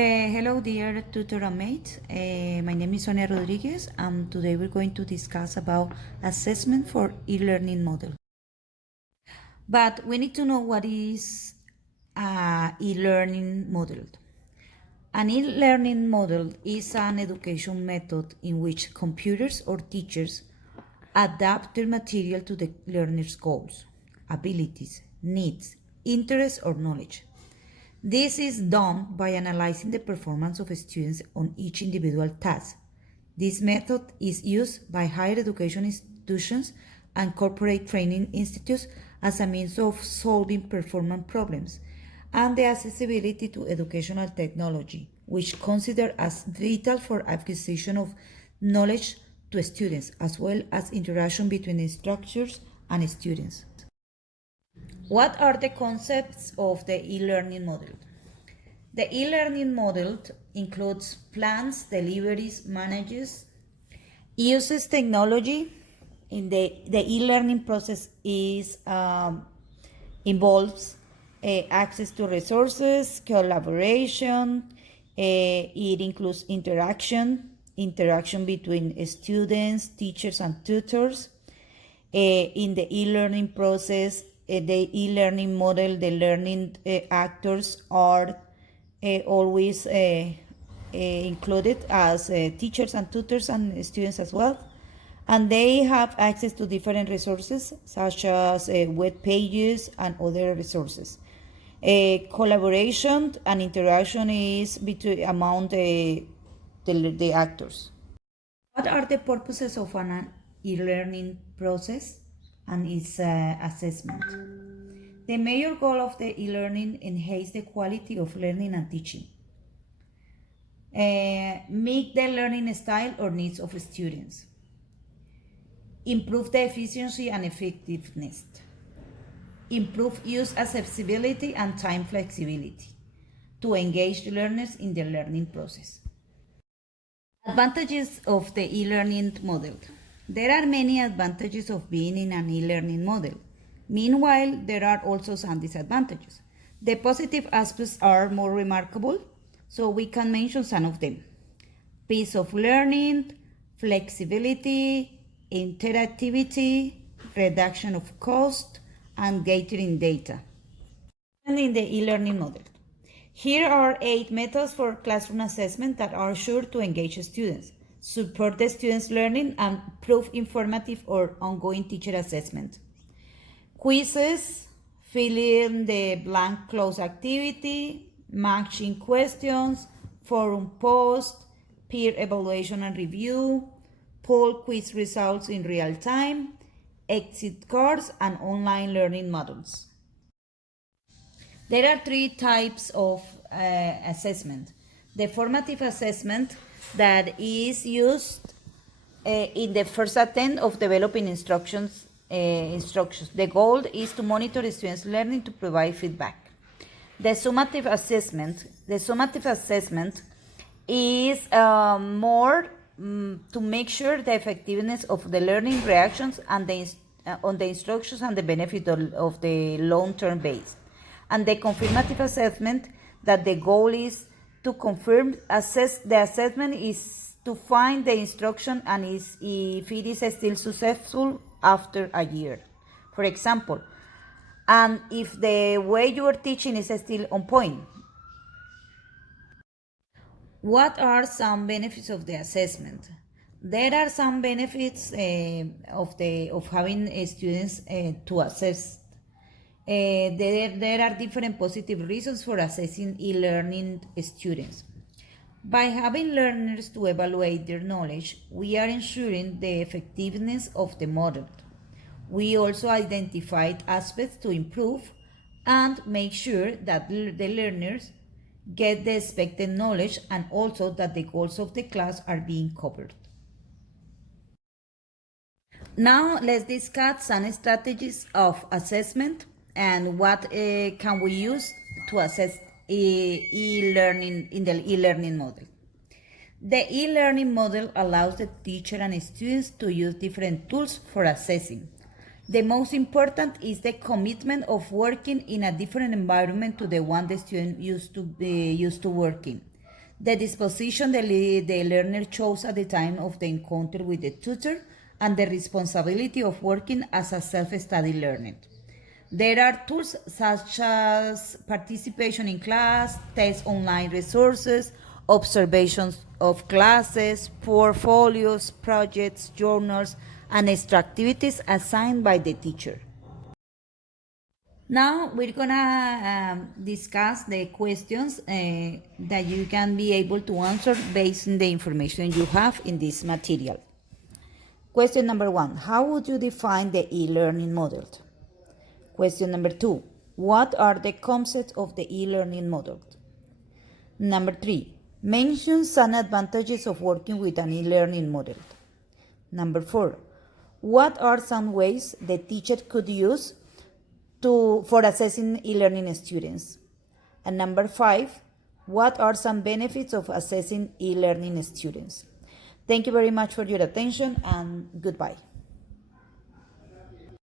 Hello, dear tutor and mate. My name is Sonia Rodriguez, and today we're going to discuss about assessment for e-learning model. But we need to know what is e-learning model. An e-learning model is an education method in which computers or teachers adapt their material to the learner's goals, abilities, needs, interests, or knowledge. This is done by analyzing the performance of students on each individual task. This method is used by higher education institutions and corporate training institutes as a means of solving performance problems and the accessibility to educational technology, which considered as vital for acquisition of knowledge to students, as well as interaction between instructors and students. What are the concepts of the e-learning model? The e-learning model includes plans, deliveries, manages, uses technology. In the e-learning process involves access to resources, collaboration. It includes interaction between students, teachers, and tutors. In the e-learning process, the e-learning model, the learning actors are always included as teachers and tutors and students as well. And they have access to different resources such as web pages and other resources. Collaboration and interaction is among the actors. What are the purposes of an e-learning process and its assessment? The major goal of the e-learning enhance the quality of learning and teaching. Meet the learning style or needs of students. Improve the efficiency and effectiveness. Improve use accessibility and time flexibility to engage learners in the learning process. Advantages of the e-learning model. There are many advantages of being in an e-learning model. Meanwhile, there are also some disadvantages. The positive aspects are more remarkable, so we can mention some of them. Pace of learning, flexibility, interactivity, reduction of cost, and gathering data. And in the e-learning model. Here are 8 methods for classroom assessment that are sure to engage students, support the students' learning, and prove informative or ongoing teacher assessment. Quizzes, fill in the blank close activity, matching questions, forum post, peer evaluation and review, poll quiz results in real time, exit cards, and online learning modules. There are 3 types of assessment. The formative assessment that is used in the first attempt of developing instructions. The goal is to monitor students' learning to provide feedback. The summative assessment is more to make sure the effectiveness of the learning reactions and on the instructions and the benefit of the long-term base. And the confirmative assessment, that the goal is to the assessment is to find the instruction and if it is still successful after a year. For example, and if the way you are teaching is still on point. What are some benefits of the assessment? There are some benefits of having students to assess. There are different positive reasons for assessing e-learning students. By having learners to evaluate their knowledge, we are ensuring the effectiveness of the model. We also identified aspects to improve and make sure that the learners get the expected knowledge and also that the goals of the class are being covered. Now let's discuss some strategies of assessment and what can we use to assess e-learning in the e-learning model. The e-learning model allows the teacher and students to use different tools for assessing. The most important is the commitment of working in a different environment to the one the student used to work in. the disposition the learner chose at the time of the encounter with the tutor, and the responsibility of working as a self-study learner. There are tools such as participation in class, test online resources, observations of classes, portfolios, projects, journals, and extra activities assigned by the teacher. Now we're gonna discuss the questions that you can be able to answer based on the information you have in this material. Question number 1, how would you define the e-learning model? Question number 2, what are the concepts of the e-learning model? Number 3, mention some advantages of working with an e-learning model. Number 4, what are some ways the teacher could use for assessing e-learning students? And number 5, what are some benefits of assessing e-learning students? Thank you very much for your attention, and goodbye.